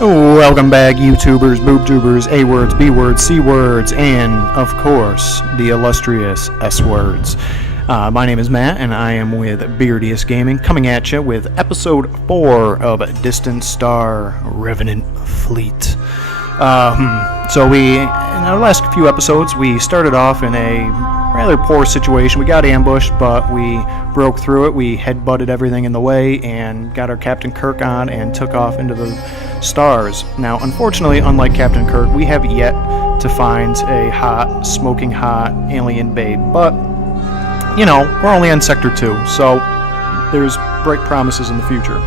Welcome back, YouTubers, BoobTubers, A-words, B-words, C-words, and, of course, the illustrious S-words. My name is Matt, and I am with BeardiestGaming, coming at you with Episode 4 of Distant Star Revenant Fleet. So in our last few episodes, we started off in a rather poor situation. We got ambushed, but we broke through it. We headbutted everything in the way and got our Captain Kirk on and took off into the stars. Now, unfortunately, unlike Captain Kirk, we have yet to find a hot, smoking hot alien babe. But, you know, we're only on Sector 2, so there's bright promises in the future.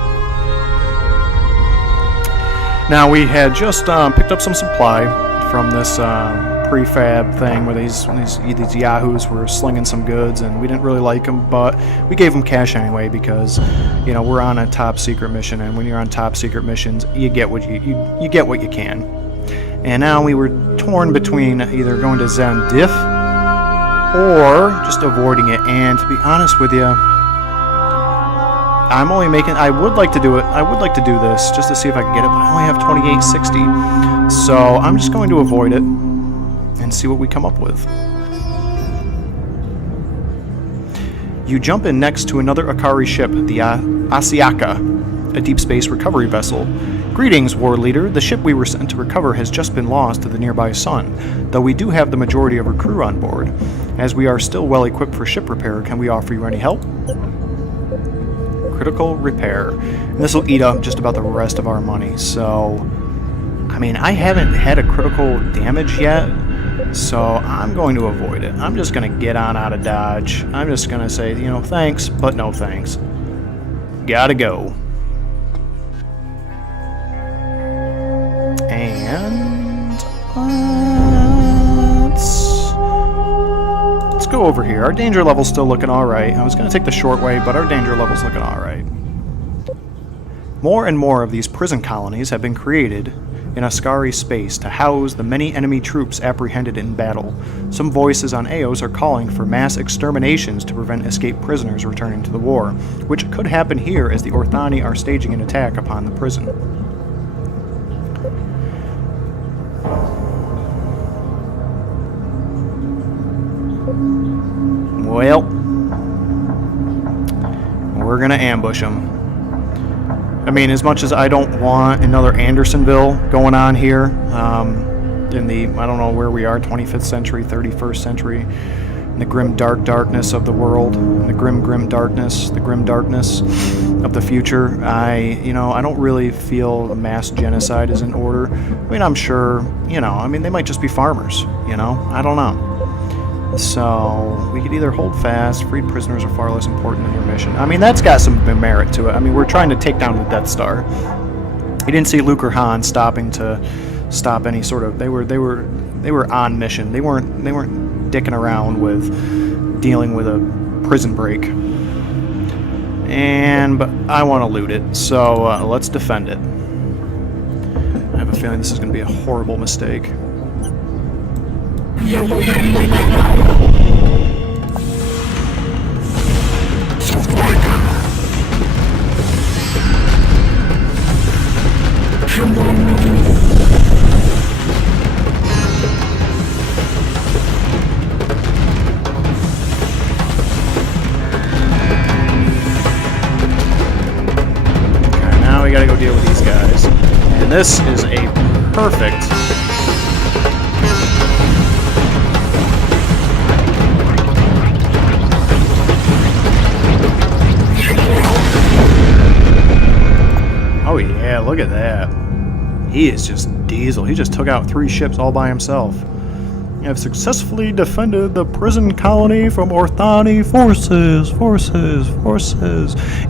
Now, we had just picked up some supply from this prefab thing where these yahoos were slinging some goods, and we didn't really like them, but we gave them cash anyway because, you know, we're on a top secret mission, and when you're on top secret missions, you get what you get what you can. And now we were torn between either going to Zandif or just avoiding it. And to be honest with you, I would like to do it. I would like to do this just to see if I can get it, but I only have 2860, so I'm just going to avoid it and see what we come up with. You jump in next to another Akari ship, the Asiaka, a deep space recovery vessel. Greetings, War Leader. The ship we were sent to recover has just been lost to the nearby sun, though we do have the majority of our crew on board. As we are still well equipped for ship repair, can we offer you any help? Critical repair. And this will eat up just about the rest of our money, so I mean, I haven't had a critical damage yet, so I'm going to avoid it. I'm just going to get on out of Dodge. I'm just going to say, you know, thanks, but no thanks. Gotta go. And let's go over here. Our danger level's still looking alright. I was going to take the short way, but our danger level's looking alright. More and more of these prison colonies have been created in Ascari space to house the many enemy troops apprehended in battle. Some voices on Eos are calling for mass exterminations to prevent escaped prisoners returning to the war, which could happen here as the Orthani are staging an attack upon the prison. Well, we're gonna ambush them. I mean, as much as I don't want another Andersonville going on here, in the, I don't know where we are, 25th century, 31st century, in the grim darkness of the world, in the grim darkness, the grim darkness of the future, I don't really feel mass genocide is in order. I mean, I'm sure, I mean, they might just be farmers, I don't know. So, we could either hold fast, freed prisoners are far less important than your mission. I mean, that's got some merit to it. I mean, we're trying to take down the Death Star. You didn't see Luke or Han stopping to stop any sort of, they were on mission. They weren't dicking around with dealing with a prison break. But I want to loot it, so let's defend it. I have a feeling this is going to be a horrible mistake. Okay, now we gotta go deal with these guys. And this is a perfect... Oh yeah, look at that. He is just diesel. He just took out 3 ships all by himself. You have successfully defended the prison colony from Orthani forces.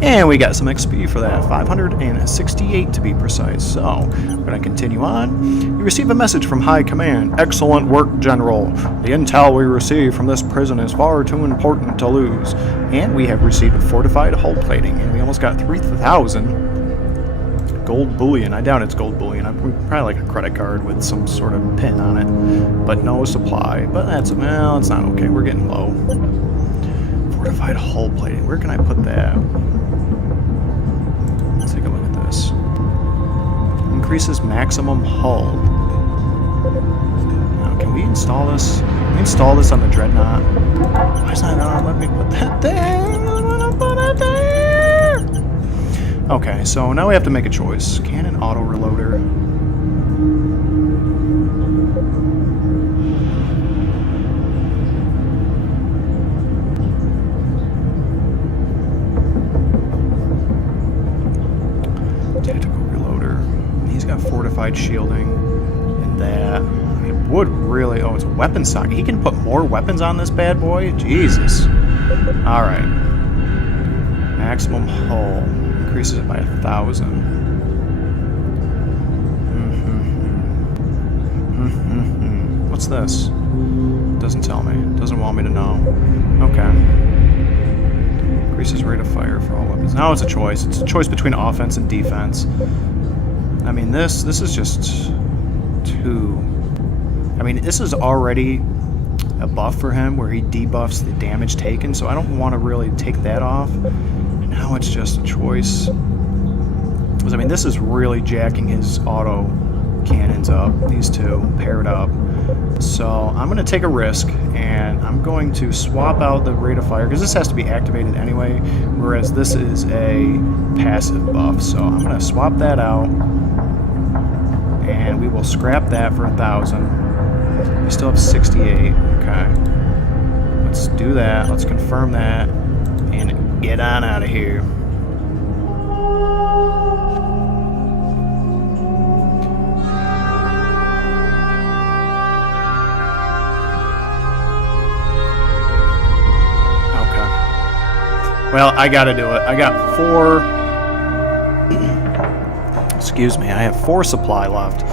And we got some XP for that. 568 to be precise. So, we're going to continue on. You receive a message from High Command. Excellent work, General. The intel we receive from this prison is far too important to lose. And we have received fortified hull plating. And we almost got 3,000 gold bullion. I doubt it's gold bullion. Probably like a credit card with some sort of pin on it, but no supply. But it's not okay. We're getting low. Fortified hull plating. Where can I put that? Let's take a look at this. Increases maximum hull. Now, can we install this? Can we install this on the Dreadnought? Why is that not letting me put that there? I want to put it there! Okay, so now we have to make a choice. Cannon auto reloader. Fortified shielding and that. It would really. Oh, it's a weapon socket. He can put more weapons on this bad boy? Jesus. Alright. Maximum hull. Increases it by 1,000. What's this? Doesn't tell me. Doesn't want me to know. Okay. Increases rate of fire for all weapons. Now it's a choice. It's a choice between offense and defense. I mean, this is just too... I mean, this is already a buff for him where he debuffs the damage taken, so I don't want to really take that off. Now it's just a choice. Because, I mean, this is really jacking his auto cannons up, these two paired up. So I'm going to take a risk, and I'm going to swap out the rate of fire, because this has to be activated anyway, whereas this is a passive buff. So I'm going to swap that out. And we will scrap that for 1,000. We still have 68. Okay. Let's do that. Let's confirm that. And get on out of here. Okay. Well, I gotta do it. I got 4... Excuse me, I have 4 supply left,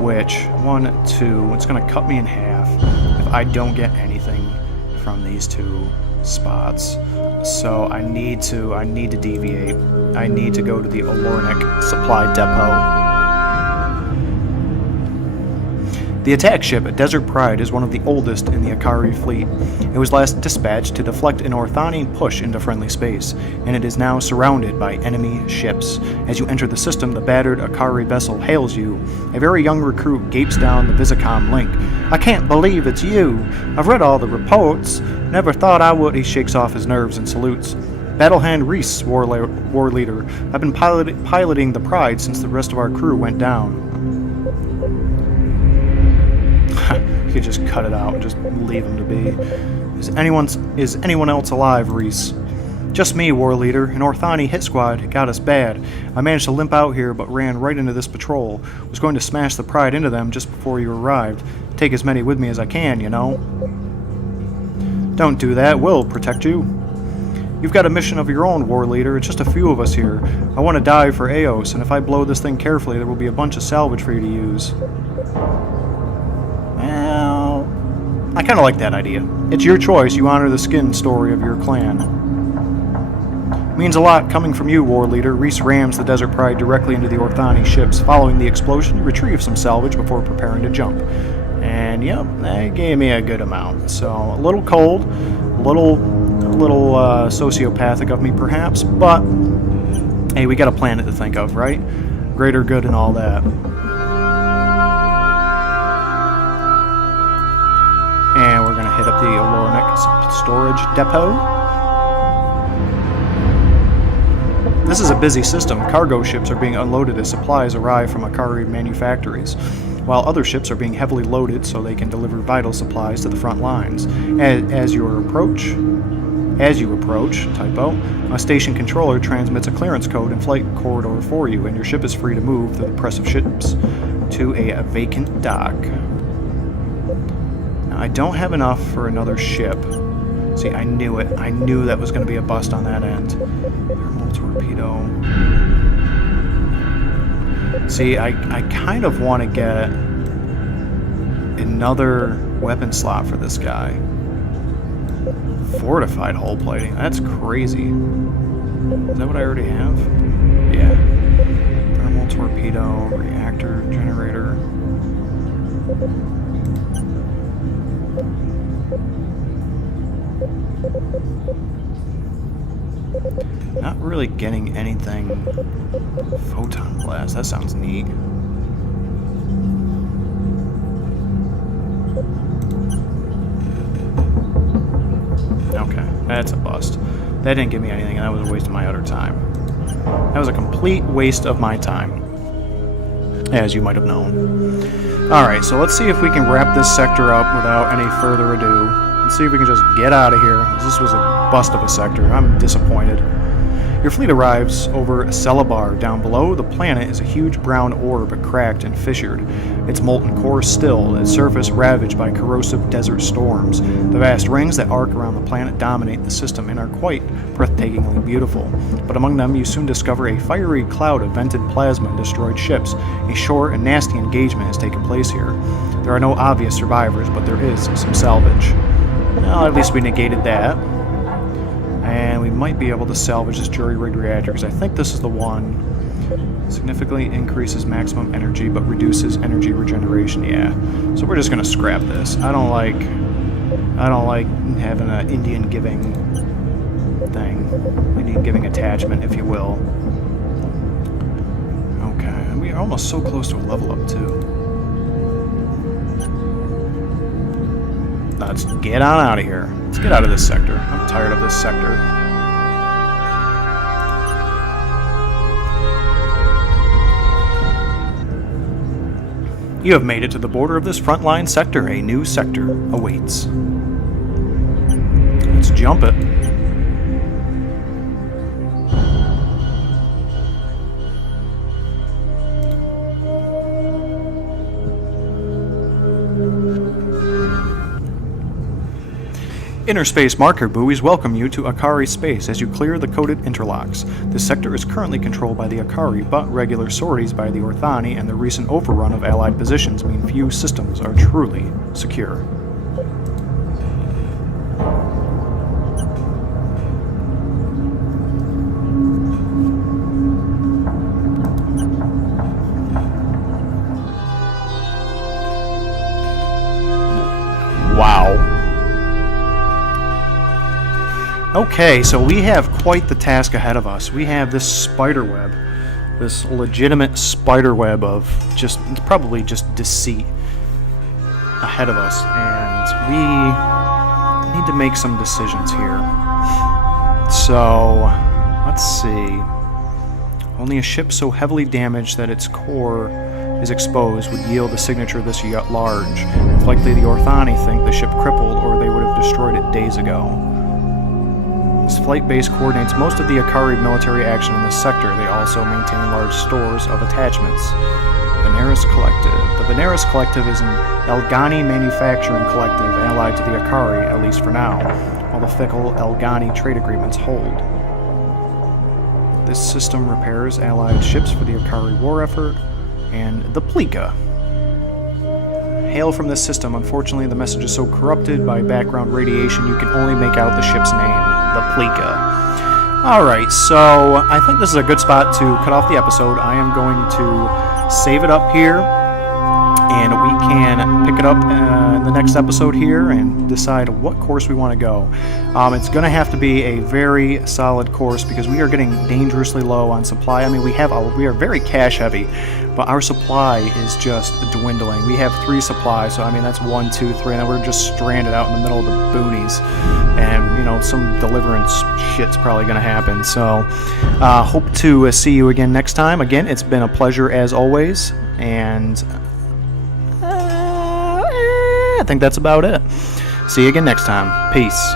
which, 1, 2, it's going to cut me in half if I don't get anything from these 2 spots. So I need to deviate. I need to go to the Olornik supply depot. The attack ship, Desert Pride, is one of the oldest in the Akari fleet. It was last dispatched to deflect an Orthani push into friendly space, and it is now surrounded by enemy ships. As you enter the system, the battered Akari vessel hails you. A very young recruit gapes down the Visicom link. "I can't believe it's you. I've read all the reports. Never thought I would." He shakes off his nerves and salutes. "Battlehand Reese, war leader. I've been piloting the Pride since the rest of our crew went down." You could just cut it out and just leave him to be. Is anyone else alive, Reese?" "Just me, war leader. An Orthani hit squad got us bad. I managed to limp out here but ran right into this patrol. Was going to smash the Pride into them just before you arrived. Take as many with me as I can, you know." "Don't do that. We'll protect you." "You've got a mission of your own, war leader. It's just a few of us here. I want to die for Eos, and if I blow this thing carefully, there will be a bunch of salvage for you to use." Well, I kind of like that idea. It's your choice. You honor the skin story of your clan. "Means a lot coming from you, war leader." Reese rams the Desert Pride directly into the Orthani ships. Following the explosion, you retrieve some salvage before preparing to jump. And yep, that gave me a good amount. So a little cold, a little sociopathic of me perhaps, but hey, we got a planet to think of, right? Greater good and all that. And we're going to hit up the Olornik storage depot. This is a busy system. Cargo ships are being unloaded as supplies arrive from Akari manufactories, while other ships are being heavily loaded so they can deliver vital supplies to the front lines. As you approach, a station controller transmits a clearance code and flight corridor for you, and your ship is free to move through the press of ships to a vacant dock. I don't have enough for another ship. See, I knew it. I knew that was going to be a bust on that end. Thermal torpedo. See, I kind of want to get another weapon slot for this guy. Fortified hull plating. That's crazy. Is that what I already have? Yeah. Thermal torpedo, reactor, generator. Not really getting anything. Photon blast, that sounds neat. Okay, that's a bust. That didn't give me anything, and that was a waste of my utter time. That was a complete waste of my time, as you might have known. Alright, so let's see if we can wrap this sector up without any further ado. Let's see if we can just get out of here. This was a bust of a sector. I'm disappointed. Your fleet arrives over Celabar. Down below, the planet is a huge brown orb, cracked and fissured. Its molten core still, its surface ravaged by corrosive desert storms. The vast rings that arc around the planet dominate the system and are quite breathtakingly beautiful. But among them, you soon discover a fiery cloud of vented plasma and destroyed ships. A short and nasty engagement has taken place here. There are no obvious survivors, but there is some salvage. Well, at least we negated that. And we might be able to salvage this jury-rigged reactor, because I think this is the one. Significantly increases maximum energy, but reduces energy regeneration. Yeah. So we're just gonna scrap this. I don't like having an Indian giving thing. Indian giving attachment, if you will. Okay. And we are almost so close to a level up, too. Let's get on out of here. Let's get out of this sector. I'm tired of this sector. You have made it to the border of this frontline sector. A new sector awaits. Let's jump it. Inner space marker buoys welcome you to Akari space as you clear the coded interlocks. This sector is currently controlled by the Akari, but regular sorties by the Orthani and the recent overrun of allied positions mean few systems are truly secure. Wow. Okay, so we have quite the task ahead of us. We have this spider web, this legitimate spider web of just, it's probably just deceit ahead of us, and we need to make some decisions here. So, let's see. Only a ship so heavily damaged that its core is exposed would yield a signature this large. It's likely the Orthani think the ship crippled, or they would have destroyed it days ago. This flight base coordinates most of the Akari military action in this sector. They also maintain large stores of attachments. Veneris Collective. The Veneris Collective is an Elgani manufacturing collective allied to the Akari, at least for now, while the fickle Elgani trade agreements hold. This system repairs allied ships for the Akari war effort, and the Plika. Hail from this system. Unfortunately, the message is so corrupted by background radiation you can only make out the ship's name, the Plika. Alright, so I think this is a good spot to cut off the episode. I am going to save it up here, and we can pick it up in the next episode here and decide what course we want to go. It's going to have to be a very solid course because we are getting dangerously low on supply. I mean, we are very cash heavy, but our supply is just dwindling. We have 3 supplies, so I mean that's 1, 2, 3, and then we're just stranded out in the middle of the boonies, and you know, some deliverance shit's probably going to happen. So hope to see you again next time. Again, it's been a pleasure as always, and I think that's about it. See you again next time. Peace.